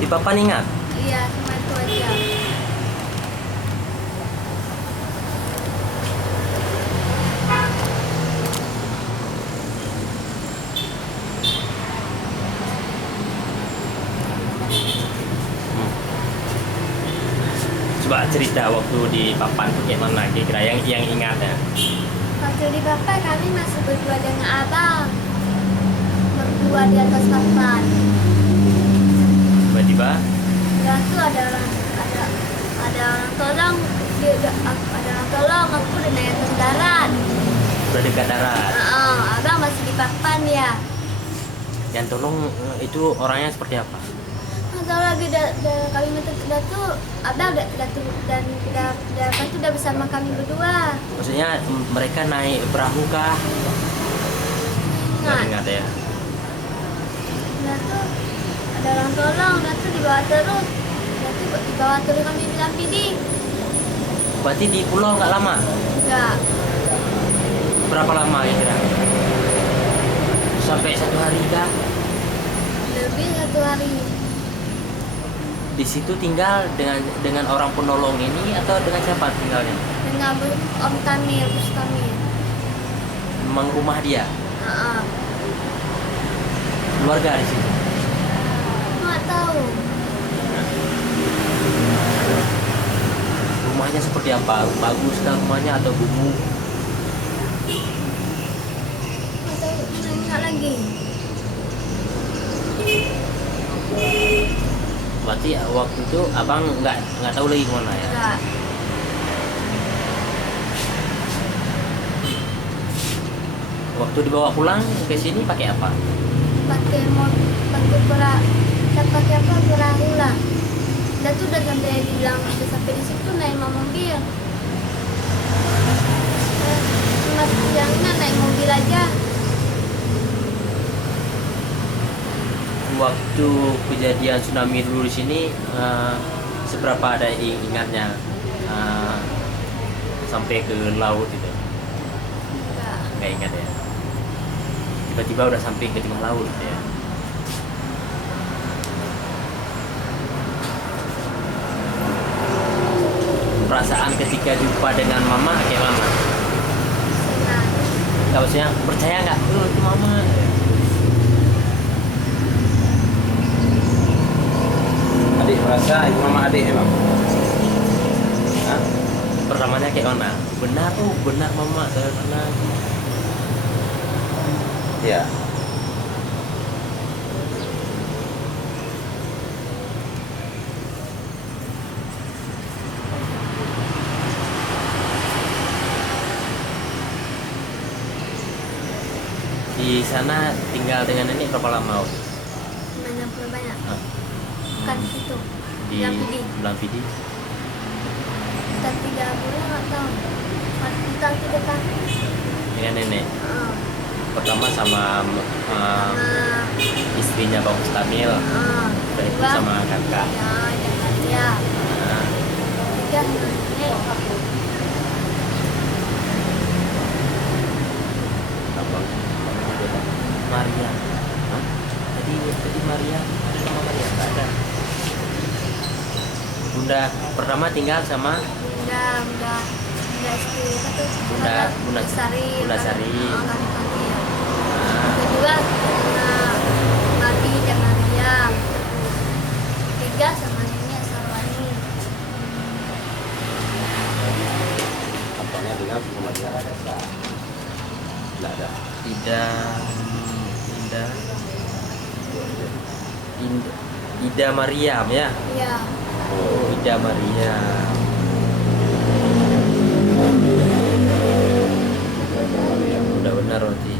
Jadi Papa ingat? Iya, cuma itu aja. Coba cerita waktu di papan tuh kayak mana kira-kira yang ingat ya. Waktu di Bapak kami masih berdua dengan abang. Berdua di atas papan. Tiba-tiba Dan tuh ada orang tolong, ada orang tolong, aku udah naik atas darat. udah dekat darat. Abang masih di papan ya. Yang tolong itu orangnya seperti apa? Kalau lagi Kalimantan udah tuh, abang udah bersama kami berdua. Maksudnya mereka naik perahu kah? Nggak ingat ya. Udah tuh ada orang tolong, udah tuh dibawa terus. Udah tuh dibawa terus kami bilang pidi. Berarti di pulau nggak lama? Enggak, Berapa lama kira-kira? Sampai 1 hari kah? lebih 1 hari. Di situ tinggal dengan orang penolong ini atau dengan siapa tinggalnya? Dengan Om Tamir, Bus Tamir. Memang rumah dia, keluarga di situ. Nggak tahu. Rumahnya seperti apa? Bagus kah rumahnya atau gumuk? Nggak tahu, nanya lagi. Berarti waktu itu abang nggak tahu lagi kemana ya? Enggak. Waktu dibawa pulang ke sini pakai apa? Pakai pakai apa, perahu lah. Dan tuh udah sampai di situ naik mobil. Cuma bilangnya naik mobil aja. Waktu kejadian tsunami dulu di sini seberapa ada ingatnya sampai ke laut gitu? Enggak. Nggak ingat ya. Tiba-tiba udah sampai ke tengah laut gitu ya. Perasaan ketika jumpa dengan mama kayak mama? Senang. Nggak, maksudnya percaya nggak? Itu mama. Adik merasa itu mama adik emang. Hah? Pertamanya kayak mana? Benar mama karena Iya. di sana tinggal dengan nenek berapa lama? Banyak banyak. Hah? Bukan situ. Di Bilang Belampidi. kita 3 bulan nggak tahu. Kita 3 tahun. Dengan nenek. Heeh. Pertama sama istrinya Bang Mustamil, dan itu Kedua, sama kakak. ya, dengan dia. Nah, Ketiga dengan nenek. abang Maria. Hah? Tadi Maria, ada nama Maria nggak ada. Bunda pertama tinggal sama Bunda istri apa tuh? Bunda Sari. Bunda Sari. Kami panggil. Nah, Kedua sama Mari dan Maria. Ketiga sama nenek Sarwani. Abangnya dengan rumah dia ada tak? Tidak ada. Ida Mariam ya. Iya. Oh, Ida Mariam. Udah benar berarti.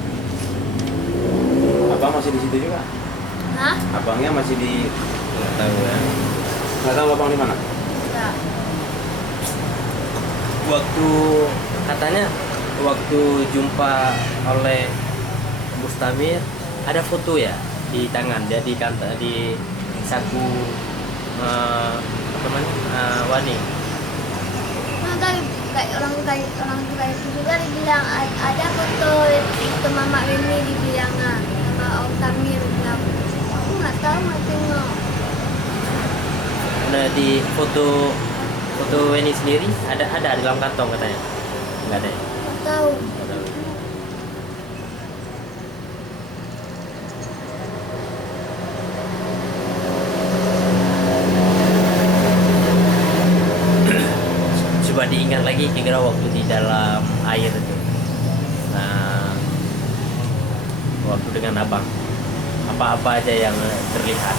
Abang masih di situ juga? Hah? Abangnya masih di. Nggak tahu ya. Nggak tahu abang di mana? Enggak. Katanya waktu jumpa oleh Mustamir ada foto ya di tangan dia di saku apa namanya Wani. Nah, kayak orang tua itu juga dibilang ada foto itu Mama ini dibilang sama Om Tamir bilang. Aku nggak tahu nggak tengok. di foto ini sendiri ada di dalam kantong katanya. Nggak ada ya? Nggak tahu. Nggak tahu. Coba diingat lagi kira waktu di dalam air itu. Nah, waktu dengan abang, apa-apa aja yang terlihat.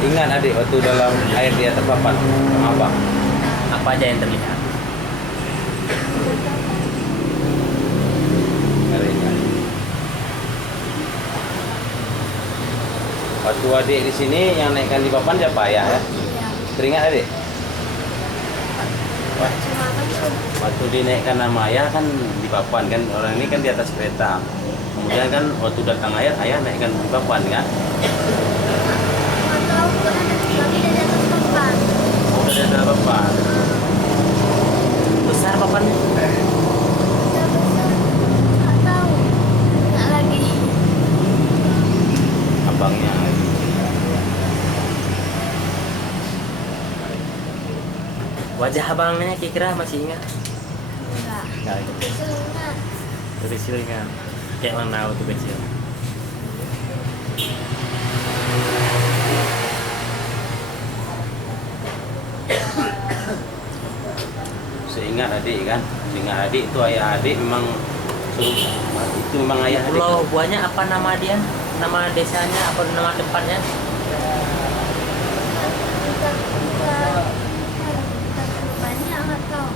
Ingat adik waktu dalam air dia terpapan sama abang. Apa aja yang terlihat? Nggak ingat. Waktu adik di sini yang naikkan di papan siapa ayah ya? Iya. Teringat adik? Wah, Cuma kan tuh. waktu dinaikkan nama ayah kan di papan kan, orang ini kan di atas kereta. Kemudian kan waktu datang ayah naikkan di papan kan? Nggak tahu kan kami dari atas papan. Oh, udah ada papan. Besar papannya? Kita besar. Nggak tahu. Nggak lagi. Abangnya. Wajah abangnya kira masih ingat? Enggak. Nggak ingat. Itu ingat. Kecil ingat. Kayak mana waktu kecil? Seingat adik kan, seingat adik itu ayah adik memang itu memang ayah adik. Pulau Buahnya apa nama dia? Nama desanya apa nama tempatnya? Kita banyak nggak tahu.